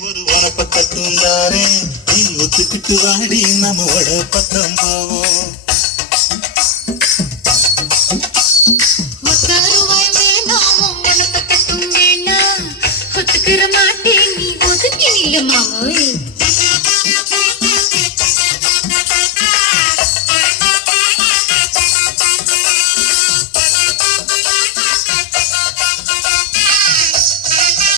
ஒரு வரப்ப கட்டுந்தாரே நீ ஒத்துக்கிட்டு வாடி நம்மோட பக்கம் போவோம்.